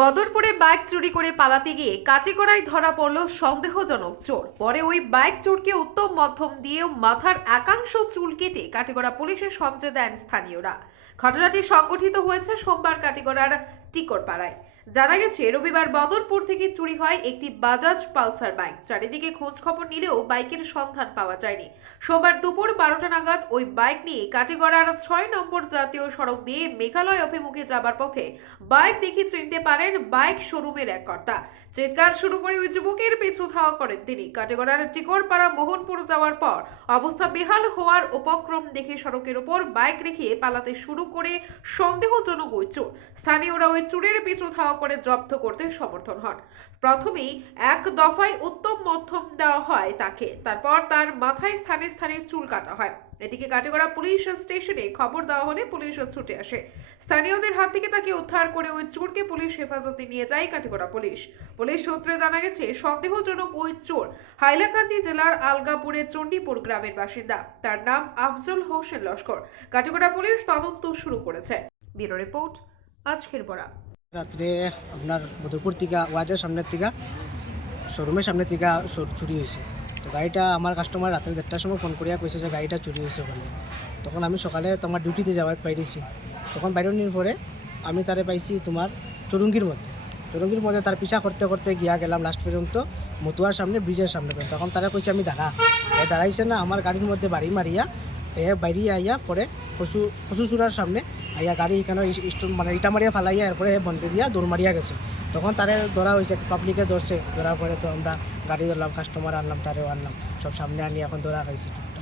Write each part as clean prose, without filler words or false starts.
বদরপুরে bike চুরি করে পালাতে গিয়ে কাটিগড়ায় ধরা পড়ল সন্দেহজনক চোর। পরে ওই বাইক চোরকে উত্তম মধ্যম দিয়ে মাথার একাংশ চুল কেটে কাটিগড়া পুলিশের সমঝে দেন স্থানীয়রা। ঘটনাটি সংঘটিত হয়েছে সোমবার কাটিগড়ার টিকরপাড়ায়। জানা গেছে, রবিবার বদরপুর থেকে চুরি হয় একটি বাজাজ পালসার বাইক। চারিদিকে খোঁজ খবর নিলেও বাইকের সন্ধান পাওয়া যায়নি। সোমবার দুপুর 12টা নাগাদ ওই বাইক নিয়ে কাটিগড়ার 6 নম্বর জাতীয় সড়ক দিয়ে মেঘালয় অভিমুখে যাবার পথে বাইক দেখে চিনতে পারেন বাইক শোরুমের এক কর্তা। চিৎকার শুরু করে ওই যুবকের পিছু ধাওয়া করেন তিনি। কাটিগড়ার টিকরপাড়া মোহনপুর যাওয়ার পর অবস্থা বেহাল হওয়ার উপক্রম দেখে সড়কের উপর বাইক রেখে পালাতে শুরু করে সন্দেহজনক ওই চোর। স্থানীয়রা ওই চোরের পিছু ধাওয়া করে জব্দ করতে সমর্থন হন। প্রথমেই এক দফায় উত্তম মধ্যম দেওয়া হয় তাকে, তারপর তার মাথায় স্থানে স্থানে চুল কাটা হয়। এদিকে কাটিগড়া পুলিশ স্টেশনে খবর দেওয়া হলে পুলিশ ছুটে আসে। স্থানীয়দের হাত থেকে তাকে উদ্ধার করে ওই চোরকে পুলিশ হেফাজতে নিয়ে যায় কাটিগড়া পুলিশ। পুলিশ সূত্রে জানা গেছে, সন্দেহজনক ওই চোর হাইলাকান্দি জেলার আলগাপুরের চণ্ডীপুর গ্রামের বাসিন্দা। তার নাম আফজল হোসেন লস্কর। কাটিগড়া পুলিশ তদন্ত শুরু করেছে। ব্যুরো রিপোর্ট, আজকের বড়া। রাত্রে আপনার বদরপুর থেকে ওয়াজের সামনের থেকে শোরুমের সামনে থেকে চুরি হয়েছে। তো গাড়িটা আমার কাস্টমার রাত্রে 1টার সময় ফোন করিয়া কইছে যে গাড়িটা চুরি হয়েছে করিয়া। তখন আমি সকালে তোমার ডিউটিতে যাওয়ার পাইছি। তখন বাইরের পরে আমি তারে পাইছি তোমার চরুঙ্গির মধ্যে তার পিছা করতে করতে গিয়া গেলাম লাস্ট পর্যন্ত মতুয়ার সামনে, ব্রিজের সামনে পর্যন্ত। তখন তারা কইছে আমি দাঁড়াইছে না, আমার গাড়ির মধ্যে বাড়ি মারিয়া বাইরে আইয়া পরে পশু চূড়ার সামনে আইয়া গাড়ি এখানে মানে ইটা মারিয়া ফালাইয়া এরপরে বন্ধে দিয়া দৌড় মারিয়া গেছে। তখন তারে ধরা হয়েছে, পাবলিকে ধরছে। ধরার পরে তো আমরা গাড়ি ধরলাম, কাস্টমার আনলাম, তারেও আনলাম, সব সামনে আনি এখন ধরা হয়েছে চোরটা।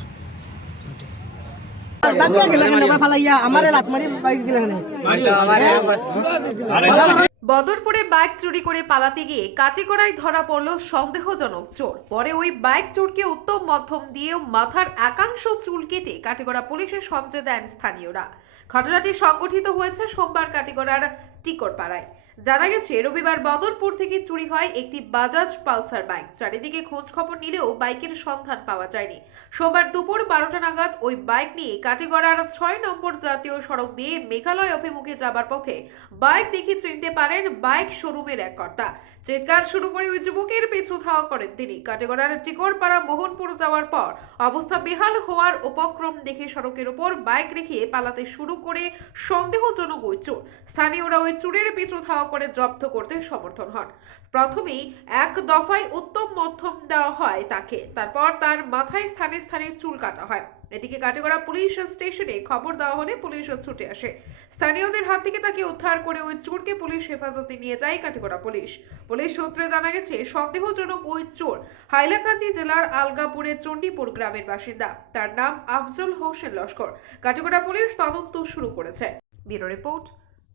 বদরপুরে বাইক চুরি করে পালাতে গিয়ে কাটিগড়ায় ধরা পড়ল সন্দেহজনক চোর। পরে ওই বাইক চোরকে উত্তম মধ্যম দিয়ে মাথার একাংশ চুল কেটে কাটিগড়া পুলিশের সমঝে দেন স্থানীয়রা। ঘটনাটি সংঘটিত হয়েছে সোমবার কাটিগড়ার টিকরপাড়ায়। জানা গেছে, রবিবার বদরপুর থেকে চুরি হয় একটি বাজাজ পালসার বাইক। চারিদিকে খোঁজ খবর নিলেও বাইকের সন্ধান পাওয়া যায়নি। সোমবার দুপুর 12টা নাগাদ ওই বাইক নিয়ে কাটিগড়ার 6 নম্বর জাতীয় সড়ক দিয়ে মেঘালয় অভিমুখে যাবার পথে বাইক দেখে চিনতে পারেন বাইক শোরুমের এক কর্তা। চিৎকার শুরু করে ওই যুবকের পিছু ধাওয়া করেন তিনি। কাটিগড়ার টিকরপাড়া মোহনপুর যাওয়ার পর অবস্থা বেহাল হওয়ার উপক্রম দেখে সড়কের উপর বাইক রেখে পালাতে শুরু করে সন্দেহজনক ওই চোর। স্থানীয়রা ওই চোরের পিছু ধাওয়া করে জব্দ করতে সমর্থন হন। প্রথমেই এক দফায় উত্তম মধ্যম দেওয়া হয় তাকে, তারপর তার মাথায় স্থানে স্থানে চুল কাটা হয়। এদিকে কাটিগড়া পুলিশ স্টেশনে খবর দেওয়া হলে পুলিশ ছুটে আসে। স্থানীয়দের হাত থেকে তাকে উদ্ধার করে ওই চোরকে পুলিশ হেফাজতে নিয়ে যায় কাটিগড়া পুলিশ। পুলিশ সূত্রে জানা গেছে, সন্দেহজনক ওই চোর হাইলাকান্দি জেলার আলগাপুরের চণ্ডীপুর গ্রামের বাসিন্দা। তার নাম আফজল হোসেন লস্কর। কাটিগড়া পুলিশ তদন্ত শুরু করেছে। ব্যুরো রিপোর্ট,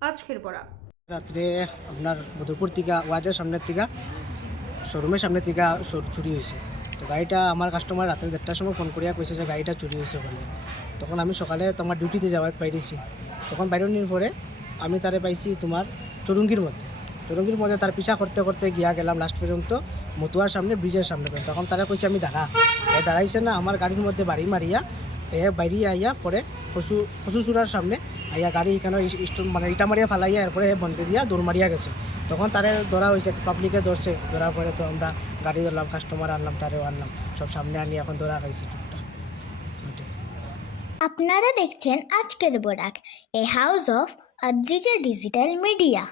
আজকের বড়া। রাত্রে আপনার বদরপুর থেকে ওয়াজের সামনের থেকে শোরুমের সামনে থেকে চুরি হয়েছে। তো গাড়িটা আমার কাস্টমার রাত্রে 1টার সময় ফোন করিয়া কইছে যে গাড়িটা চুরি হয়েছে করিয়া। তখন আমি সকালে তোমার ডিউটিতে যাওয়ার পাইছি। তখন বাইরের পরে আমি তারে পাইছি তোমার চরুঙ্গির মধ্যে তার পিছা করতে করতে গিয়া গেলাম লাস্ট পর্যন্ত মতুয়ার সামনে, ব্রিজের সামনে পর্যন্ত। তখন তারা কইছে আমি দাঁড়াইছে না, আমার গাড়ির মধ্যে বাড়ি মারিয়া বাইরে আইয়া পরে পশু চূড়ার সামনে আইয়া গাড়ি এখানে মানে ইটা মারিয়া ফালাইয়া এরপরে বন্ধে দিয়া দৌড় মারিয়া গেছে। তখন তারে ধরা হয়েছে, পাবলিকে ধরছে। ধরার পরে তো আমরা গাড়ি ধরলাম, কাস্টমার আনলাম, তারেও আনলাম, সব সামনে আনি এখন ধরা হয়েছে চোরটা। আপনারা দেখছেন আজকের Barak, a house of Adrija digital media.